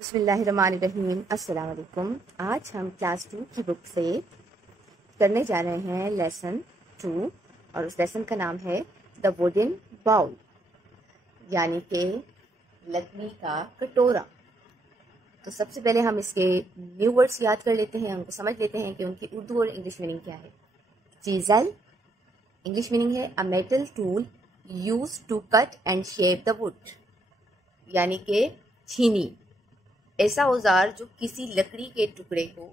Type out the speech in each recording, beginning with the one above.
बिस्मिल्लाहिर्रहमानिर्रहीम। अस्सलाम वालेकुम। आज हम क्लास 2 की बुक से करने जा रहे हैं लेसन 2 और उस लेसन का नाम है द वुडन बाउल, यानी कि लकड़ी का कटोरा। तो सबसे पहले हम इसके न्यू वर्ड्स याद कर लेते हैं, उनको समझ लेते हैं कि उनकी उर्दू और इंग्लिश मीनिंग क्या है। चीज़ल इंग्लिश मीनिंग है a metal tool use to cut and shape the wood, यानी कि छीनी, ऐसा औजार जो किसी लकड़ी के टुकड़े को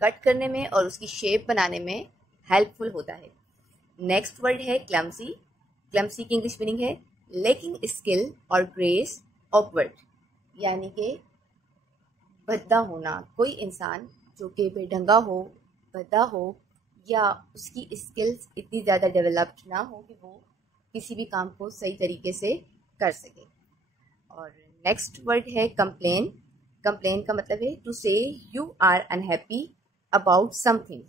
कट करने में और उसकी शेप बनाने में हेल्पफुल होता है। नेक्स्ट वर्ड है क्लमसी। क्लमसी की इंग्लिश मीनिंग है लैकिंग स्किल और ग्रेस ऑकवर्ड, यानी कि भद्दा होना। कोई इंसान जो कि बेढंगा हो, भद्दा हो, या उसकी स्किल्स इतनी ज़्यादा डेवलप्ड ना हो कि वो किसी भी काम को सही तरीके से कर सके। और नेक्स्ट वर्ड है कंप्लेन। कंप्लेन का मतलब है to say you are unhappy about something,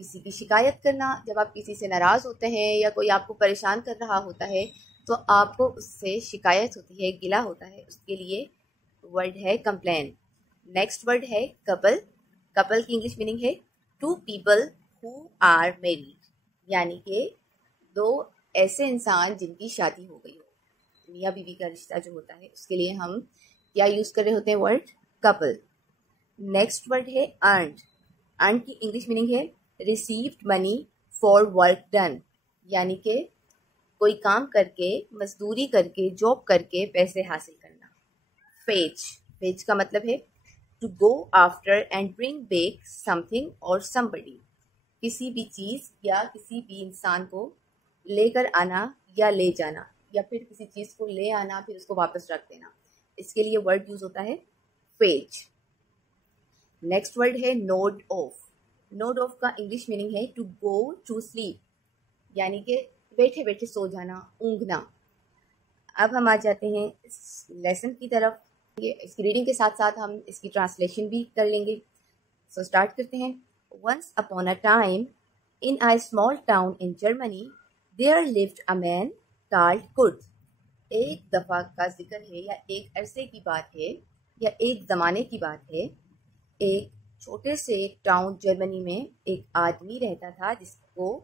किसी की शिकायत करना। जब आप किसी से नाराज़ होते हैं या कोई आपको परेशान कर रहा होता है तो आपको उससे शिकायत होती है, गिला होता है, उसके लिए वर्ड है कंप्लेन। नेक्स्ट वर्ड है कपल। कपल की इंग्लिश मीनिंग है two people who are married, यानी कि दो ऐसे इंसान जिनकी शादी हो गई हो। मियाँ बीवी का रिश्ता जो होता है उसके लिए हम क्या यूज कर रहे होते हैं, वर्ड कपल। नेक्स्ट वर्ड है अर्नड। अर्न की इंग्लिश मीनिंग है received money for work done, यानी कि कोई काम करके, मजदूरी करके, जॉब करके पैसे हासिल करना। फेच। फेच का मतलब है to go after and bring back something और समबडी, किसी भी चीज या किसी भी इंसान को लेकर आना या ले जाना, या फिर किसी चीज को ले आना फिर उसको वापस रख देना, इसके लिए वर्ड यूज होता है फेच। नेक्स्ट वर्ड है नोड ऑफ। नोड ऑफ का इंग्लिश मीनिंग है टू गो टू स्लीप, यानी कि बैठे बैठे सो जाना, ऊँघना। अब हम आ जाते हैं इस लेसन की तरफ। इसकी रीडिंग के साथ साथ हम इसकी ट्रांसलेशन भी कर लेंगे। सो स्टार्ट करते हैं। Once upon a time in a small town in Germany there lived a man called Kurt. एक दफ़ा का जिक्र है या एक अरसे की बात है या एक ज़माने की बात है। एक छोटे से टाउन जर्मनी में एक आदमी रहता था जिसको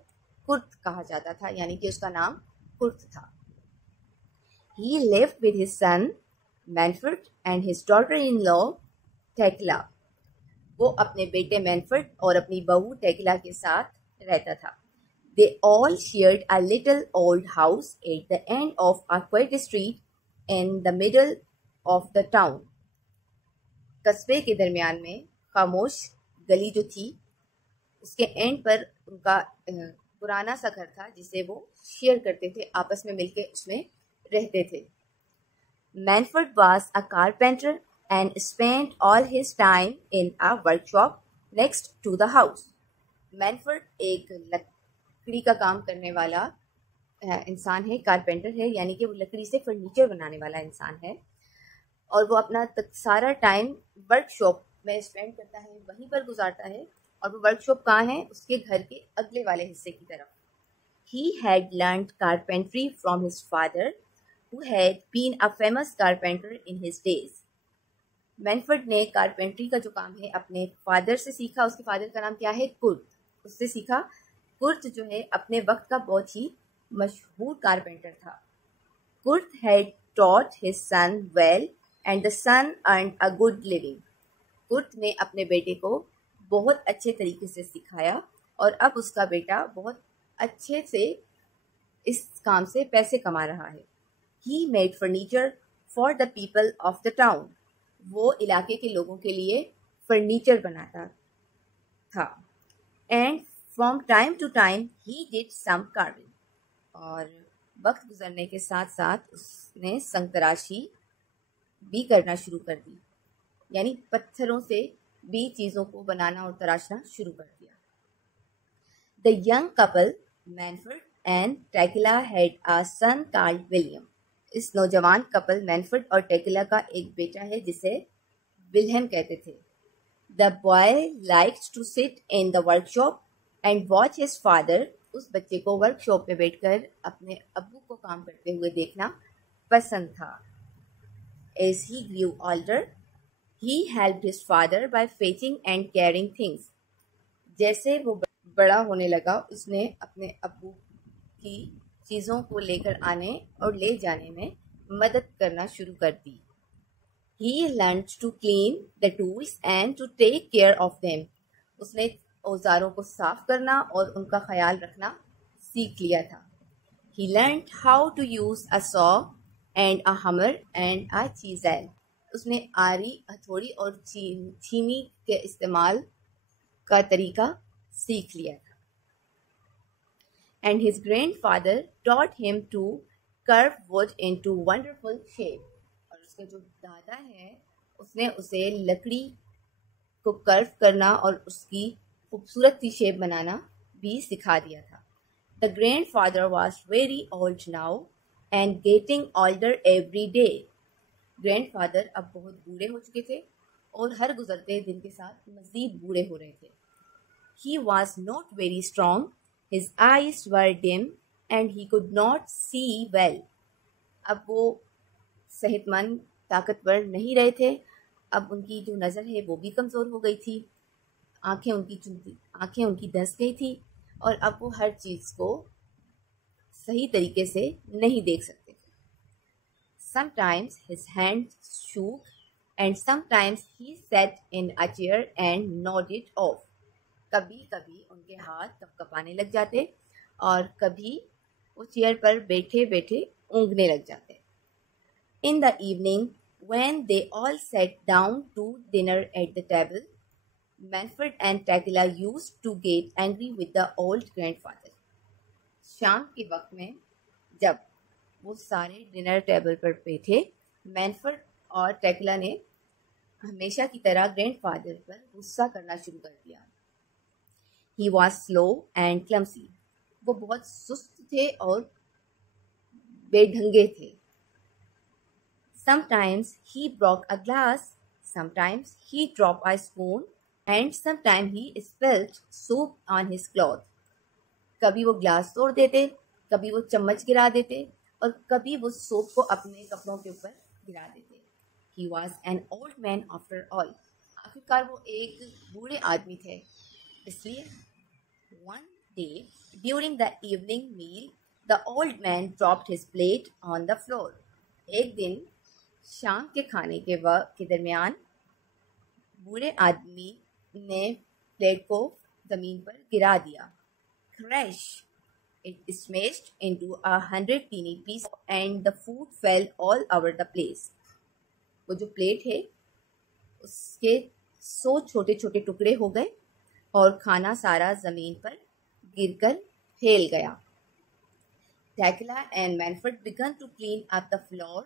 कुर्त कहा जाता था, यानी कि उसका नाम कुर्त था। He lived with his son मैनफर्ड and his daughter-in-law टेकला। वो अपने बेटे मैनफर्ड और अपनी बहू टेकला के साथ रहता था। They all shared a little old house at the end of a quiet street in the middle of the town. कस्बे के दरमियान में खामोश गली जो थी उसके एंड पर उनका पुराना सा घर था जिसे वो शेयर करते थे, आपस में मिलके उसमें रहते थे। Manford was a carpenter and spent all his time in a workshop next to the house. Manford एक लकड़ी का काम करने वाला इंसान है, कारपेंटर है, यानी कि वो लकड़ी से फर्नीचर बनाने वाला इंसान है, और वो अपना सारा टाइम वर्कशॉप में स्पेंड करता है, वहीं पर गुजारता है। और वो वर्कशॉप कहाँ है, उसके घर के अगले वाले हिस्से की तरफ। He had learned carpentry from his father, who had been a famous carpenter in his days. मैनफर्ड ने कारपेंट्री का जो काम है अपने फादर से सीखा। उसके फादर का नाम क्या है, कुर्ट, उससे सीखा। कुर्ट जो है अपने वक्त का बहुत ही मशहूर कारपेंटर था। Kurt had taught his son well and the son earned a good living. Kurt ने अपने बेटे को बहुत अच्छे तरीके से सिखाया और अब उसका बेटा बहुत अच्छे से इस काम से पैसे कमा रहा है। He made furniture for the people of the town. वो इलाके के लोगों के लिए फर्नीचर बनाता था। And from time to time he did some carving. और वक्त गुजरने के साथ साथ उसने संगतराशी भी करना शुरू कर दी, यानी पत्थरों से भी चीज़ों को बनाना और तराशना शुरू कर दिया। The young couple, Manford and Tekla, had a son called William. इस नौजवान कपल मैनफर्ड और टेकला का एक बेटा है जिसे विल्हेम कहते थे। The boy liked to sit in the workshop and watch his father. उस बच्चे को वर्कशॉप में बैठकर अपने अब्बू को काम करते हुए देखना पसंद था। As he grew older, He helped his father by fetching and carrying things. जैसे वो बड़ा होने लगा उसने अपने अब्बू की चीज़ों को लेकर आने और ले जाने में मदद करना शुरू कर दी. He learned to clean the tools and to take care of them. उसने औजारों को साफ करना और उनका ख्याल रखना सीख लिया था. He learned how to use a saw and a hammer and a chisel. उसने आरी, हथौड़ी और छीनी के इस्तेमाल का तरीका सीख लिया था. And his grandfather taught him to carve wood into wonderful shape. और उसके जो दादा हैं उसने उसे लकड़ी को कर्व करना और उसकी खूबसूरत सी शेप बनाना भी सिखा दिया था. The grandfather was very old now and getting older every day. Grandfather अब बहुत बूढ़े हो चुके थे और हर गुजरते दिन के साथ मज़ीद बूढ़े हो रहे थे. He was not very strong. His eyes were dim and he could not see well. अब वो सेहतमंद ताकतवर नहीं रहे थे. अब उनकी जो नज़र है वो भी कमज़ोर हो गई थी. आंखें उनकी धंस गई थी और अब वो हर चीज़ को सही तरीके से नहीं देख सकते थे. Sometimes his hands shook and sometimes he sat in a chair and nodded off. कभी कभी उनके हाथ कँपने लग जाते और कभी वो चेयर पर बैठे बैठे ऊँघने लग जाते. In the evening, when they all sat down to dinner at the table, Manfred and Tekla used to get angry with the old grandfather. शाम के वक्त में जब वो सारे डिनर टेबल पर बैठे, मैनफर्ड और टेकला ने हमेशा की तरह ग्रैंडफादर पर गुस्सा करना शुरू कर दिया. He was slow and clumsy. वो बहुत सुस्त थे और बेढंगे थे. Sometimes he broke a glass, sometimes he dropped a spoon, and sometimes he spilled soup on his cloth. कभी वो ग्लास तोड़ देते, कभी वो चम्मच गिरा देते और कभी वो सूप को अपने कपड़ों के ऊपर गिरा देते. He was an old man after all. आखिरकार वो एक बूढ़े आदमी थे. इसलिए one day during the evening meal, the old man dropped his plate on the floor. एक दिन शाम के खाने के दरमियान बूढ़े आदमी ने प्लेट को जमीन पर गिरा दिया. Crash! It smashed into 100 teeny pieces and the food fell all over the place. वो जो प्लेट है उसके 100 छोटे छोटे टुकड़े हो गए और खाना सारा जमीन पर गिरकर फैल गया. Tekla and Manfred began to clean up the floor.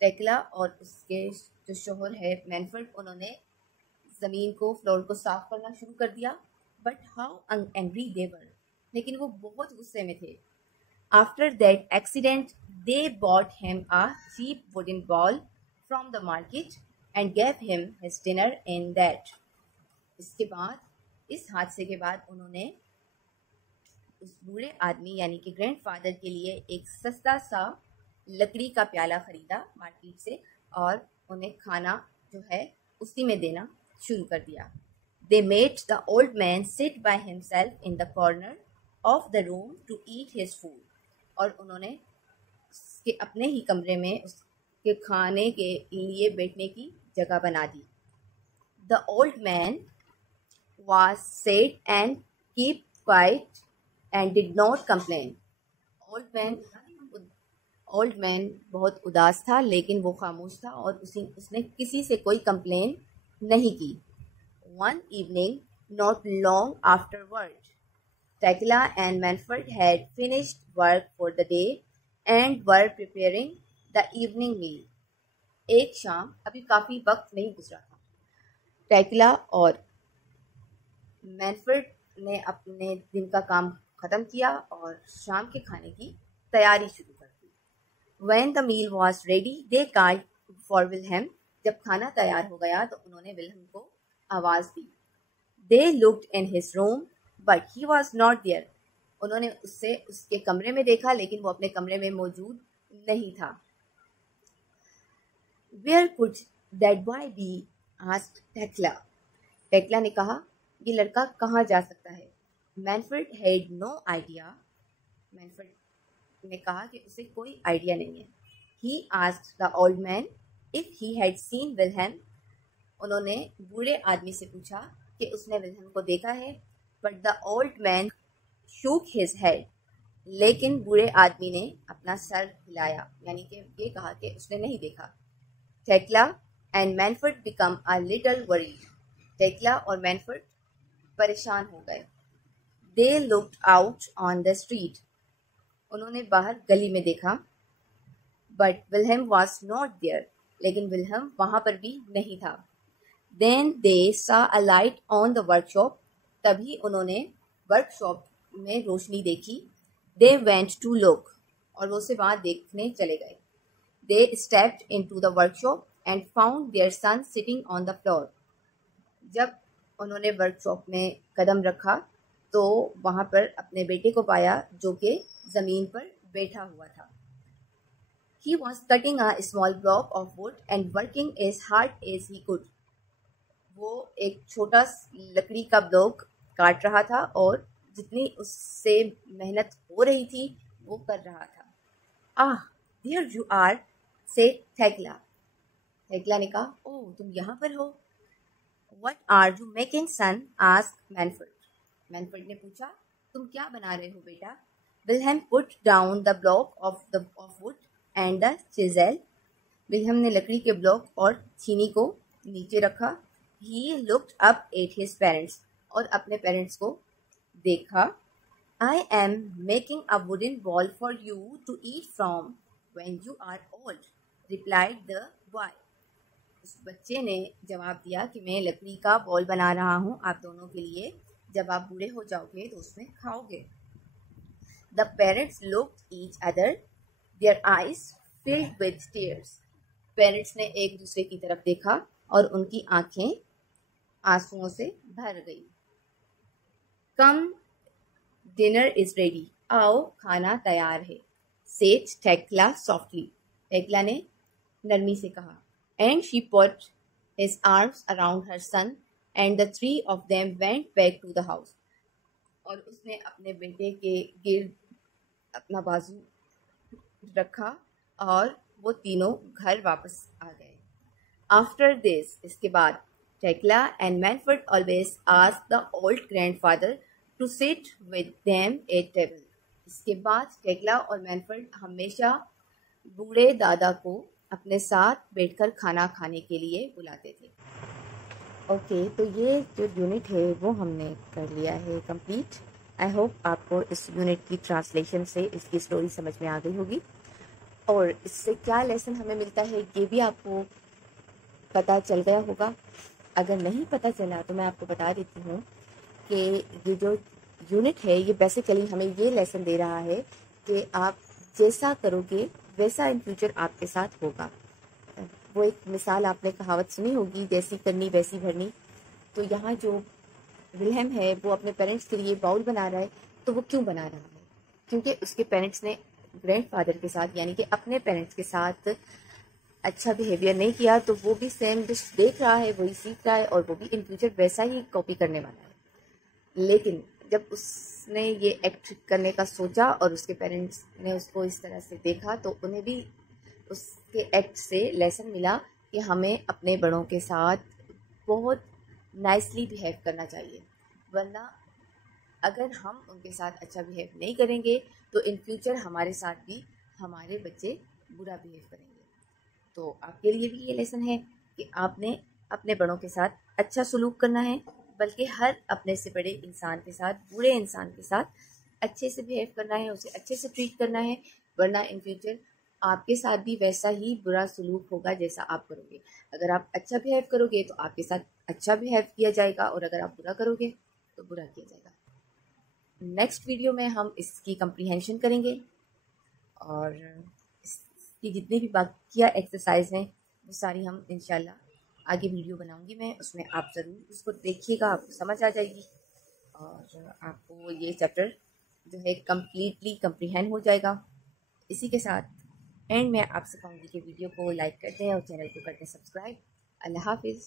टेकला और उसके जो शोहर है मैनफर्ड, उन्होंने ज़मीन को, फ्लोर को साफ करना शुरू कर दिया. But how angry they were, लेकिन वो बहुत गुस्से में थे. After that accident they bought him a cheap wooden bowl from the market and gave him his dinner in that. इसके बाद, इस हादसे के बाद, उन्होंने उस बूढ़े आदमी यानी कि ग्रैंडफादर के लिए एक सस्ता सा लकड़ी का प्याला खरीदा मार्केट से और उन्हें खाना जो है उसी में देना शुरू कर दिया. They made the old man sit by himself in the corner of the room to eat his food. और उन्होंने उसके अपने ही कमरे में उसके खाने के लिए बैठने की जगह बना दी. The old man was sad and kept quiet and did not complain. Old man बहुत उदास था लेकिन वो खामोश था और उसने किसी से कोई कंप्लेन नहीं की. One evening, not long afterward, Tekla and Manfred had finished work for the day and were preparing the evening meal. एक शाम, अभी काफ़ी वक्त नहीं गुजरा था, टेकला और मैनफ्रेड ने अपने दिन का काम ख़त्म किया और शाम के खाने की तैयारी शुरू कर दी. When the meal was ready, they called for Wilhelm. जब खाना तैयार हो गया तो उन्होंने विल्हम को आवाज़ दी. They looked in his room, but he was not there. उन्होंने उसके कमरे में देखा लेकिन वो अपने कमरे में मौजूद नहीं था. Where could that boy be? Asked Tekla. Tekla ने कहा, ये लड़का कहाँ जा सकता है? Manfred had no idea. Manfred ने कहा कि उसे कोई आइडिया नहीं है। He asked the old man if he had seen Wilhelm. उन्होंने बूढ़े आदमी से पूछा कि उसने विलहेम को देखा है, but the old man shook his head. लेकिन बूढ़े आदमी ने अपना सर हिलाया, यानी कि ये कहा कि उसने नहीं देखा। Tekla and Manfred become a little worried. Tekla और मैनफर्ड परेशान हो गए। They looked out on the street. उन्होंने बाहर गली में देखा, but Wilhelm was not there. लेकिन विलहेम वहां पर भी नहीं था। Then they saw a light on the workshop. तभी उन्होंने वर्कशॉप में रोशनी देखी। They went to look. और वो उसे वहां देखने चले गए। They stepped into the workshop and found their son sitting on the floor. जब उन्होंने वर्कशॉप में कदम रखा तो वहां पर अपने बेटे को पाया, जो कि जमीन पर बैठा हुआ था। He was cutting a small block of wood and working as hard as he could. वो एक छोटा लकड़ी का ब्लॉक काट रहा था और जितनी उससे मेहनत हो रही थी वो कर रहा था। आह, देयर यू आर, से थेक्ला। थेक्ला ने कहा, ओह, तुम यहाँ पर हो। What are you making, son? asked मैनफर्ड। मैनफर्ड ने पूछा, तुम क्या बना रहे हो बेटा? Wilhelm put down the block of wood and the chisel. Wilhelm ने लकड़ी के ब्लॉक और छीनी को नीचे रखा। He looked up at his parents. और अपने पेरेंट्स को देखा। I am making a wooden ball for you to eat from when you are old, replied the boy. उस बच्चे ने जवाब दिया कि मैं लकड़ी का बॉल बना रहा हूँ आप दोनों के लिए, जब आप बूढ़े हो जाओगे तो उसमें खाओगे। The parents looked each other, their eyes filled with tears. Parents ने एक दूसरे की तरफ देखा और उनकी आंखें आंसुओं से भर गई। कम, डिनर इज रेडी। आओ, खाना तैयार है। Said Tekla softly. टेक्ला ने नरमी से कहा। And she put his arms around her son and the three of them went back to the house. और उसने अपने बेटे के गिर्द अपना बाजू रखा और वो तीनों घर वापस आ गए। आफ्टर दिस, इसके बाद, Tekla and Manfred always asked the old grandfather to sit with them at table. इसके बाद टेक्ला और मैनफर्ड हमेशा बूढ़े दादा को अपने साथ बैठकर खाना खाने के लिए बुलाते थे। ओके, तो ये जो यूनिट है वो हमने कर लिया है कंप्लीट। आई होप आपको इस यूनिट की ट्रांसलेशन से इसकी स्टोरी समझ में आ गई होगी और इससे क्या लेसन हमें मिलता है ये भी आपको पता चल गया होगा। अगर नहीं पता चला तो मैं आपको बता देती हूँ कि ये जो यूनिट है ये बेसिकली हमें ये लेसन दे रहा है कि आप जैसा करोगे वैसा इन फ्यूचर आपके साथ होगा। वो एक मिसाल आपने कहावत सुनी होगी, जैसी करनी वैसी भरनी। तो यहाँ जो विल्हेम है वो अपने पेरेंट्स के लिए बाउल बना रहा है, तो वो क्यों बना रहा है? क्योंकि उसके पेरेंट्स ने ग्रैंडफादर के साथ यानी कि अपने पेरेंट्स के साथ अच्छा बिहेवियर नहीं किया, तो वो भी सेम डिश देख रहा है, वही सीख रहा है और वो भी इन फ्यूचर वैसा ही कॉपी करने वाला है। लेकिन जब उसने ये एक्ट करने का सोचा और उसके पेरेंट्स ने उसको इस तरह से देखा तो उन्हें भी उसके एक्ट से लेसन मिला कि हमें अपने बड़ों के साथ बहुत नाइसली बिहेव करना चाहिए, वरना अगर हम उनके साथ अच्छा बिहेव नहीं करेंगे तो इन फ्यूचर हमारे साथ भी हमारे बच्चे बुरा बिहेव करेंगे। तो आपके लिए भी ये लेसन है कि आपने अपने बड़ों के साथ अच्छा सलूक करना है, बल्कि हर अपने से बड़े इंसान के साथ, बूढ़े इंसान के साथ अच्छे से बिहेव करना है, उसे अच्छे से ट्रीट करना है, वरना इन फ्यूचर आपके साथ भी वैसा ही बुरा सलूक होगा जैसा आप करोगे। अगर आप अच्छा बिहेव करोगे तो आपके साथ अच्छा बिहेव किया जाएगा और अगर आप बुरा करोगे तो बुरा किया जाएगा। नेक्स्ट वीडियो में हम इसकी कंप्रीहेंशन करेंगे और इसकी जितनी भी बाकिया एक्सरसाइज हैं वो सारी हम इंशाल्लाह आगे वीडियो बनाऊंगी मैं, उसमें आप ज़रूर उसको देखिएगा, आपको समझ आ जाएगी और आपको ये चैप्टर जो है कम्प्लीटली कंप्रीहेंड हो जाएगा। इसी के साथ एंड मैं आपसे कहूँगी कि वीडियो को लाइक कर दें और चैनल को कर दें सब्सक्राइब। अल्लाह हाफिज़।